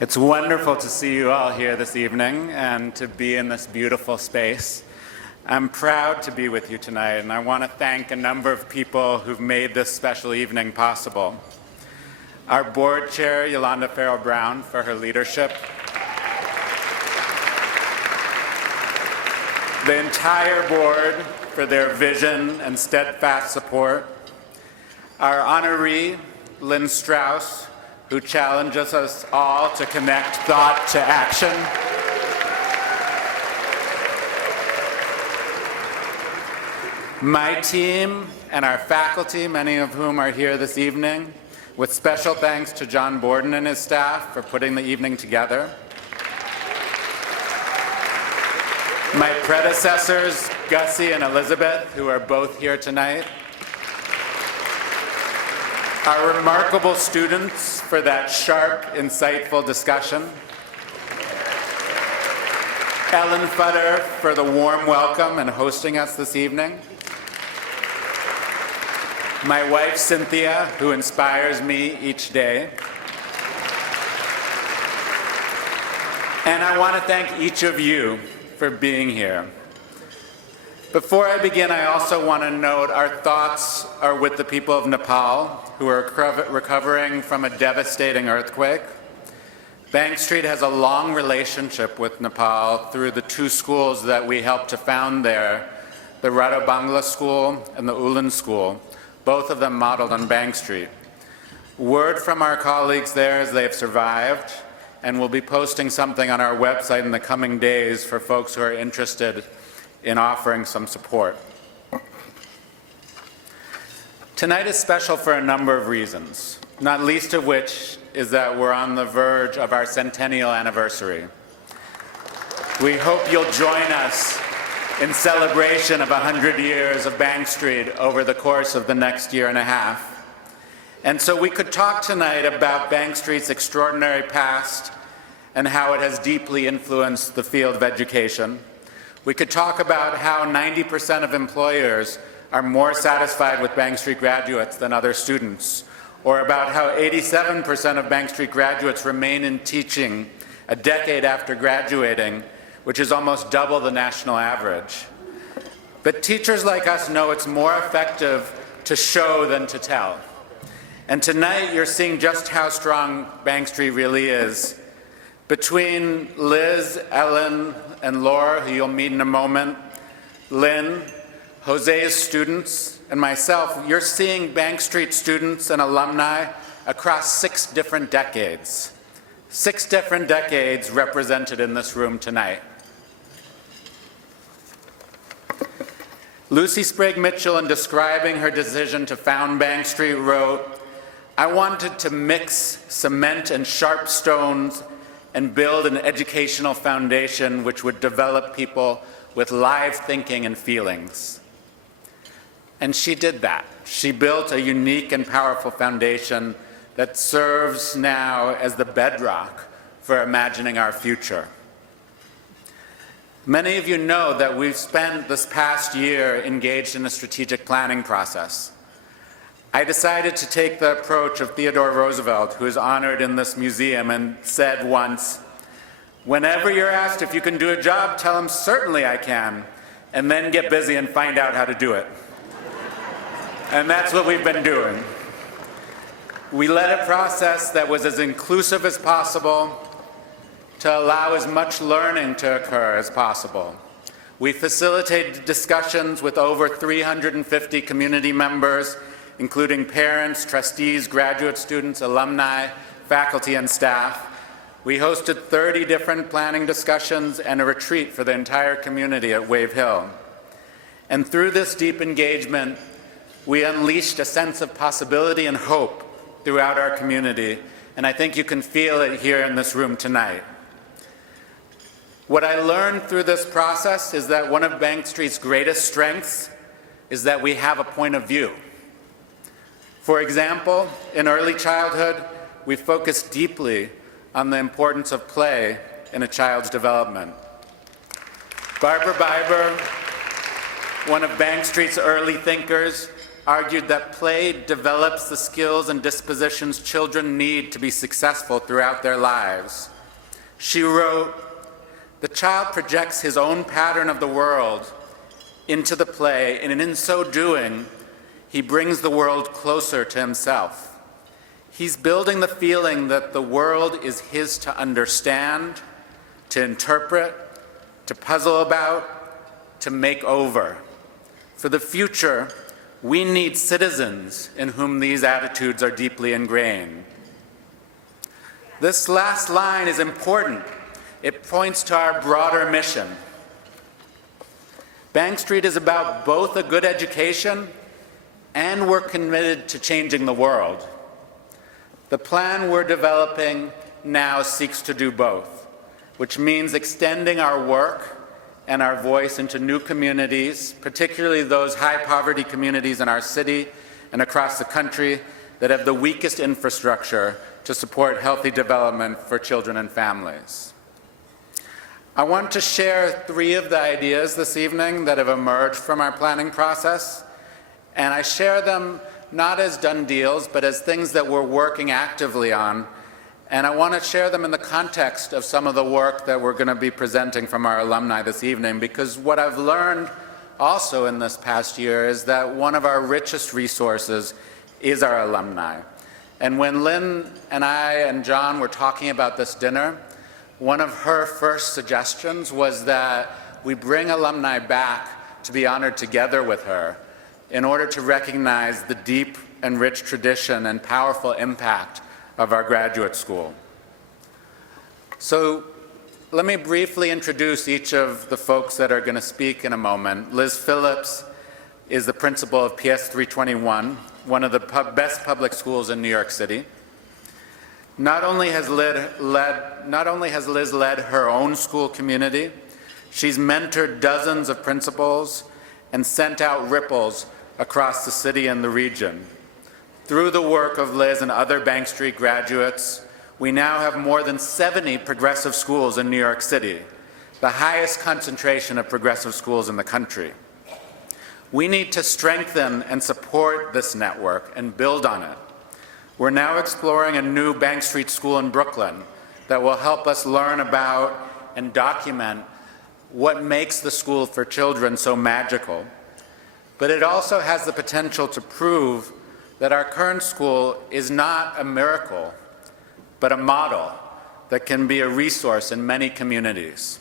It's wonderful to see you all here this evening and to be in this beautiful space. I'm proud to be with you tonight, and I want to thank a number of people who've made this special evening possible. Our board chair, Yolanda Farrell-Brown, for her leadership. The entire board for their vision and steadfast support. Our honoree, Lynn Straus, who challenges us all to connect thought to action. My team and our faculty, many of whom are here this evening, with special thanks to John Borden and his staff for putting the evening together. My predecessors, Gussie and Elizabeth, who are both here tonight. Our remarkable students for that sharp, insightful discussion. Ellen Futter for the warm welcome and hosting us this evening. My wife, Cynthia, who inspires me each day. And I want to thank each of you for being here. Before I begin, I also want to note our thoughts are with the people of Nepal who are recovering from a devastating earthquake. Bank Street has a long relationship with Nepal through the two schools that we helped to found there, the Radha Bangla School and the Ulan School, both of them modeled on Bank Street. Word from our colleagues there is they've survived, and we'll be posting something on our website in the coming days for folks who are interested in offering some support. Tonight is special for a number of reasons, not least of which is that we're on the verge of our centennial anniversary. We hope you'll join us in celebration of 100 years of Bank Street over the course of the next year and a half. And so we could talk tonight about Bank Street's extraordinary past and how it has deeply influenced the field of education. We could talk about how 90% of employers are more satisfied with Bank Street graduates than other students, or about how 87% of Bank Street graduates remain in teaching a decade after graduating, which is almost double the national average. But teachers like us know it's more effective to show than to tell. And tonight you're seeing just how strong Bank Street really is. Between Liz, Ellen, and Laura, who you'll meet in a moment, Lynn, Jose's students, and myself, you're seeing Bank Street students and alumni across 6 different decades. 6 different decades represented in this room tonight. Lucy Sprague Mitchell, in describing her decision to found Bank Street, wrote, "I wanted to mix cement and sharp stones and build an educational foundation which would develop people with live thinking and feelings." And she did that. She built a unique and powerful foundation that serves now as the bedrock for imagining our future. Many of you know that we've spent this past year engaged in a strategic planning process. I decided to take the approach of Theodore Roosevelt, who is honored in this museum, and said once, "Whenever you're asked if you can do a job, tell them, 'Certainly I can,' and then get busy and find out how to do it." And that's what we've been doing. We led a process that was as inclusive as possible to allow as much learning to occur as possible. We facilitated discussions with over 350 community members, including parents, trustees, graduate students, alumni, faculty, and staff. We hosted 30 different planning discussions and a retreat for the entire community at Wave Hill. And through this deep engagement, we unleashed a sense of possibility and hope throughout our community, and I think you can feel it here in this room tonight. What I learned through this process is that one of Bank Street's greatest strengths is that we have a point of view. For example, in early childhood, we focused deeply on the importance of play in a child's development. Barbara Biber, one of Bank Street's early thinkers, argued that play develops the skills and dispositions children need to be successful throughout their lives. She wrote, "The child projects his own pattern of the world into the play, and in so doing, he brings the world closer to himself. He's building the feeling that the world is his to understand, to interpret, to puzzle about, to make over. For the future, we need citizens in whom these attitudes are deeply ingrained." This last line is important. It points to our broader mission. Bank Street is about both a good education and we're committed to changing the world. The plan we're developing now seeks to do both, which means extending our work and our voice into new communities, particularly those high-poverty communities in our city and across the country that have the weakest infrastructure to support healthy development for children and families. I want to share 3 of the ideas this evening that have emerged from our planning process, and I share them not as done deals, but as things that we're working actively on. And I want to share them in the context of some of the work that we're going to be presenting from our alumni this evening, because what I've learned also in this past year is that one of our richest resources is our alumni. And when Lynn and I and John were talking about this dinner, one of her first suggestions was that we bring alumni back to be honored together with her in order to recognize the deep and rich tradition and powerful impact of our graduate school. So let me briefly introduce each of the folks that are going to speak in a moment. Liz Phillips is the principal of PS 321, one of the best public schools in New York City. Not only has Liz led her own school community, she's mentored dozens of principals and sent out ripples across the city and the region. Through the work of Liz and other Bank Street graduates, we now have more than 70 progressive schools in New York City, the highest concentration of progressive schools in the country. We need to strengthen and support this network and build on it. We're now exploring a new Bank Street school in Brooklyn that will help us learn about and document what makes the school for children so magical. But it also has the potential to prove that our current school is not a miracle, but a model that can be a resource in many communities.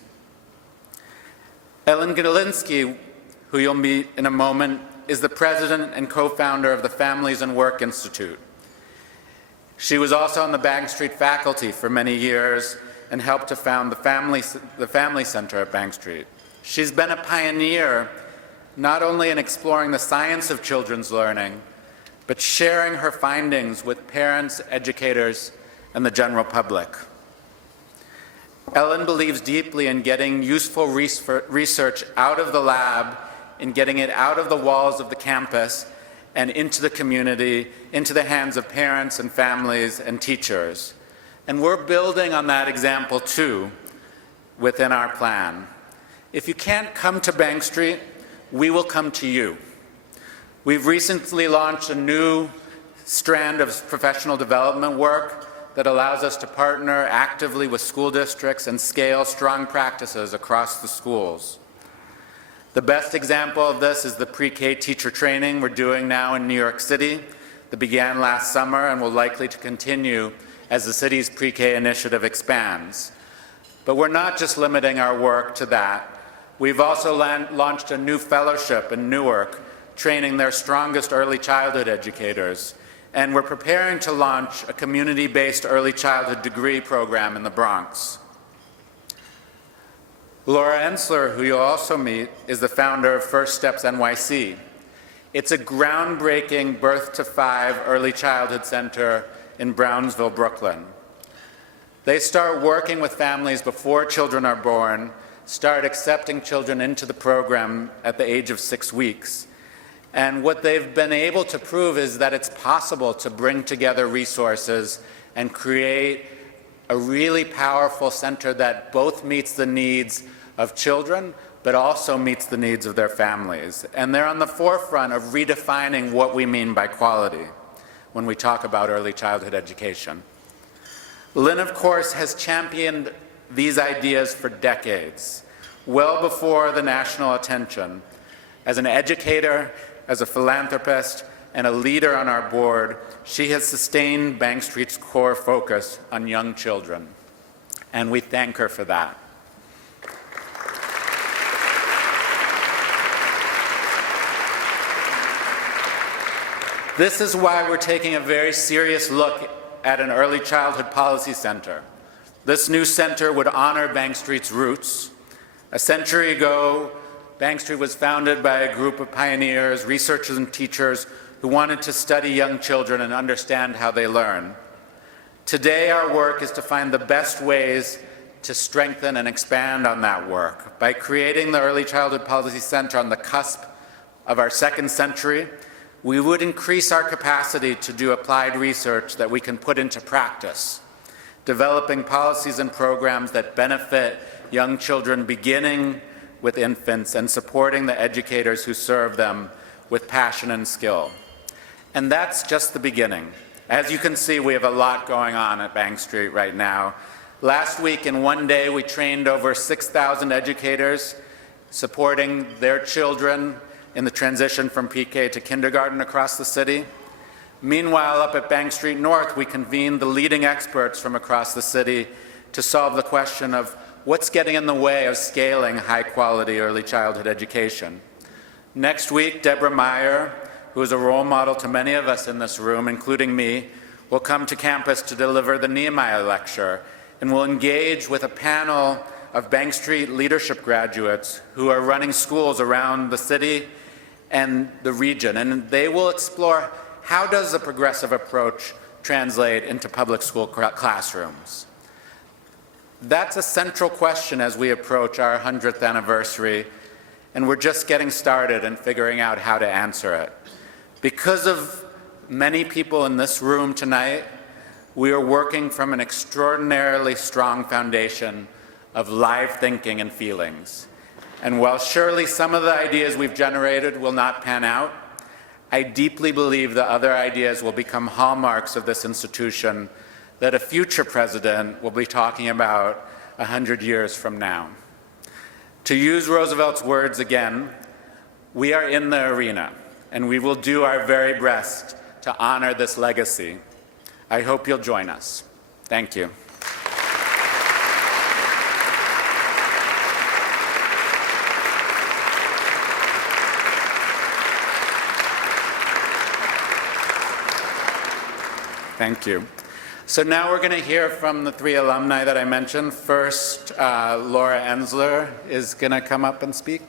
Ellen Galinsky, who you'll meet in a moment, is the president and co-founder of the Families and Work Institute. She was also on the Bank Street faculty for many years and helped to found the Family Center at Bank Street. She's been a pioneer not only in exploring the science of children's learning, but sharing her findings with parents, educators, and the general public. Ellen believes deeply in getting useful research out of the lab, in getting it out of the walls of the campus and into the community, into the hands of parents and families and teachers. And we're building on that example too within our plan. If you can't come to Bank Street, we will come to you. We've recently launched a new strand of professional development work that allows us to partner actively with school districts and scale strong practices across the schools. The best example of this is the pre-K teacher training we're doing now in New York City that began last summer and will likely to continue as the city's pre-K initiative expands. But we're not just limiting our work to that. We've also launched a new fellowship in Newark, training their strongest early childhood educators. And we're preparing to launch a community-based early childhood degree program in the Bronx. Laura Ensler, who you'll also meet, is the founder of First Steps NYC. It's a groundbreaking birth to 5 early childhood center in Brownsville, Brooklyn. They start working with families before children are born, start accepting children into the program at the age of 6 weeks. And what they've been able to prove is that it's possible to bring together resources and create a really powerful center that both meets the needs of children, but also meets the needs of their families. And they're on the forefront of redefining what we mean by quality when we talk about early childhood education. Lynn, of course, has championed these ideas for decades, well before the national attention. As an educator, as a philanthropist, and a leader on our board, she has sustained Bank Street's core focus on young children, and we thank her for that. This is why we're taking a very serious look at an early childhood policy center. This new center would honor Bank Street's roots. A century ago, Bank Street was founded by a group of pioneers, researchers, and teachers who wanted to study young children and understand how they learn. Today, our work is to find the best ways to strengthen and expand on that work. By creating the Early Childhood Policy Center on the cusp of our second century, we would increase our capacity to do applied research that we can put into practice, developing policies and programs that benefit young children beginning with infants and supporting the educators who serve them with passion and skill. And that's just the beginning. As you can see, we have a lot going on at Bank Street right now. Last week, in one day, we trained over 6,000 educators supporting their children in the transition from PK to kindergarten across the city. Meanwhile, up at Bank Street North, we convened the leading experts from across the city to solve the question of what's getting in the way of scaling high-quality early childhood education. Next week, Deborah Meyer, who is a role model to many of us in this room, including me, will come to campus to deliver the Nehemiah Lecture and will engage with a panel of Bank Street leadership graduates who are running schools around the city and the region. And they will explore how does a progressive approach translate into public school classrooms. That's a central question as we approach our 100th anniversary, and we're just getting started and figuring out how to answer it. Because of many people in this room tonight, we are working from an extraordinarily strong foundation of live thinking and feelings. And while surely some of the ideas we've generated will not pan out, I deeply believe that other ideas will become hallmarks of this institution that a future president will be talking about 100 years from now. To use Roosevelt's words again, we are in the arena, and we will do our very best to honor this legacy. I hope you'll join us. Thank you. Thank you. So now we're going to hear from the three alumni that I mentioned. First, Laura Ensler is going to come up and speak.